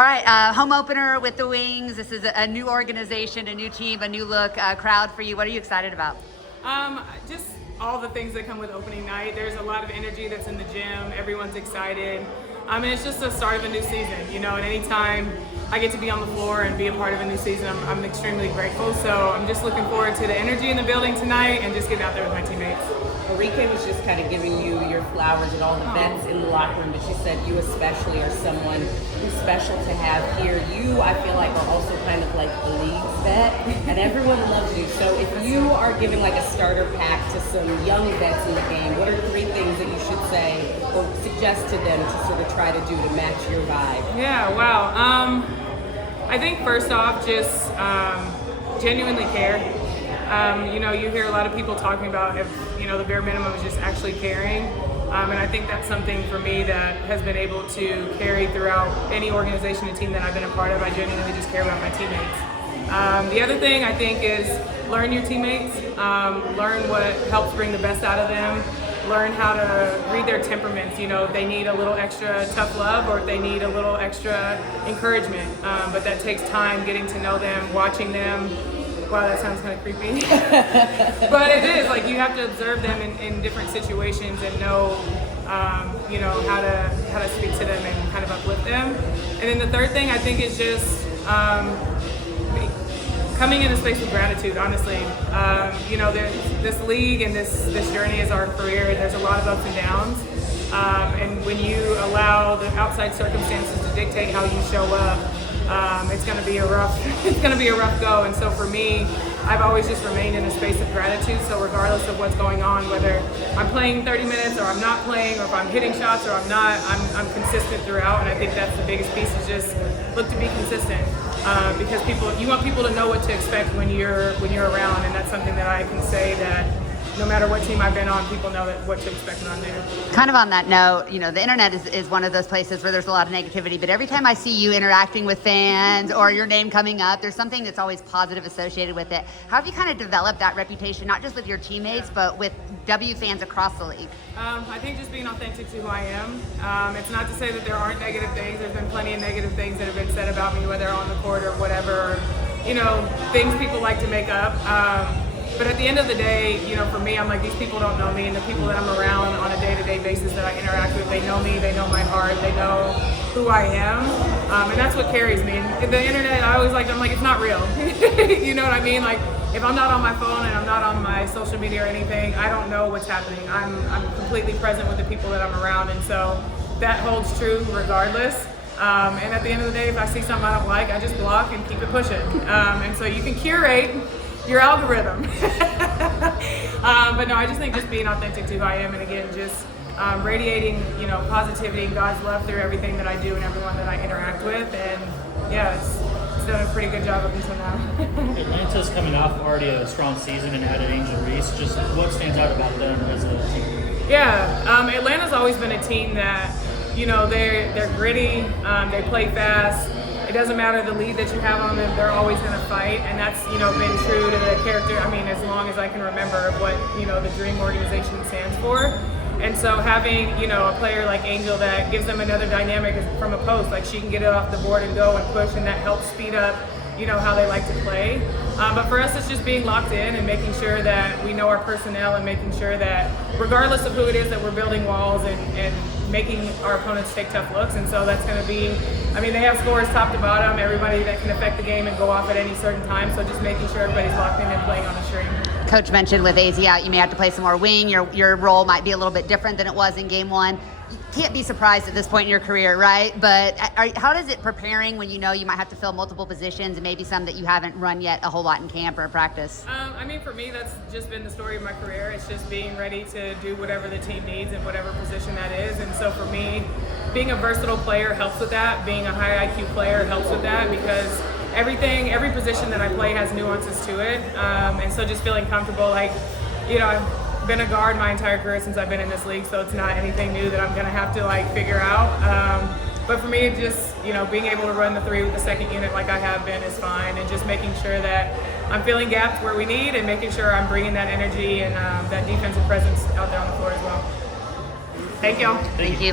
All right, home opener with the Wings. This is a new organization, a new team, a new look, crowd for you. What are you excited about? Just all the things that come with opening night. There's a lot of energy that's in the gym. Everyone's excited. And it's just the start of a new season, and anytime I get to be on the floor and be a part of a new season, I'm extremely grateful. So I'm just looking forward to the energy in the building tonight and just getting out there with my teammates. Enrique was just kind of giving you your flowers and all the vets in the locker room, but she said you especially are someone who's special to have here. You, I feel like, are also kind of like the league's vet, and everyone loves you. So if you are giving like a starter pack to some young vets in the game, what are 3 things that you should say or suggest to them to sort of try to do to match your vibe? Yeah, wow. I think first off, just genuinely care. You hear a lot of people talking about if, the bare minimum is just actually caring. And I think that's something for me that has been able to carry throughout any organization and team that I've been a part of. I genuinely just care about my teammates. The other thing I think is learn your teammates, learn what helps bring the best out of them, learn how to read their temperaments. If they need a little extra tough love or if they need a little extra encouragement. But that takes time, getting to know them, watching them. Wow, that sounds kind of creepy. But it is, you have to observe them in different situations and know, how to speak to them and kind of uplift them. And then the third thing I think is just coming in a space of gratitude, honestly. This league and this journey is our career, and there's a lot of ups and downs. And when you allow the outside circumstances to dictate how you show up, it's going to be a rough go. And so for me, I've always just remained in a space of gratitude. So regardless of what's going on, whether I'm playing 30 minutes or I'm not playing, or if I'm hitting shots or I'm not, I'm consistent throughout. And I think that's the biggest piece, is just look to be consistent. Because you want people to know what to expect when you're around, and that's something that I can say that no matter what team I've been on, people know what to expect when I'm there. Kind of on that note, the internet is one of those places where there's a lot of negativity, but every time I see you interacting with fans or your name coming up, there's something that's always positive associated with it. How have you kind of developed that reputation, not just with your teammates, but with W fans across the league? I think just being authentic to who I am. It's not to say that there aren't negative things. There's been plenty of negative things that have been said about me, whether on the court or whatever, things people like to make up. But at the end of the day, for me, I'm like, these people don't know me, and the people that I'm around on a day-to-day basis that I interact with, they know me, they know my heart, they know who I am, and that's what carries me. And the internet, I'm like, it's not real. You know what I mean? Like, if I'm not on my phone and I'm not on my social media or anything, I don't know what's happening. I'm completely present with the people that I'm around, and so that holds true regardless. And at the end of the day, if I see something I don't like, I just block and keep it pushing. And so you can curate your algorithm. But no, I just think just being authentic to who I am, and again, just radiating, positivity and God's love through everything that I do and everyone that I interact with. And yeah, it's done a pretty good job up until now. Atlanta's coming off already a strong season and added Angel Reese. Just what stands out about them as a team? Yeah, Atlanta's always been a team that, they're gritty, they play fast. It doesn't matter the lead that you have on them, they're always going to fight, and that's been true to the character, as long as I can remember, of what the Dream organization stands for. And so having a player like Angel that gives them another dynamic from a post, like she can get it off the board and go and push, and that helps speed up how they like to play. But for us, it's just being locked in and making sure that we know our personnel, and making sure that regardless of who it is, that we're building walls and making our opponents take tough looks. And so that's going to be, they have scores top to bottom, everybody that can affect the game and go off at any certain time. So just making sure everybody's locked in and playing on a string. Coach mentioned with AZ out, you may have to play some more wing. Your role might be a little bit different than it was in game 1. Can't be surprised at this point in your career, right? But how does it preparing when you might have to fill multiple positions and maybe some that you haven't run yet a whole lot in camp or practice? For me, that's just been the story of my career. It's just being ready to do whatever the team needs in whatever position that is. And so for me, being a versatile player helps with that. Being a high IQ player helps with that, because every position that I play has nuances to it. And so just feeling comfortable, I've been a guard my entire career since I've been in this league, so it's not anything new that I'm going to have to figure out. But for me, just being able to run the 3 with the second unit like I have been is fine, and just making sure that I'm filling gaps where we need, and making sure I'm bringing that energy and that defensive presence out there on the floor as well. Thank y'all. Thank you.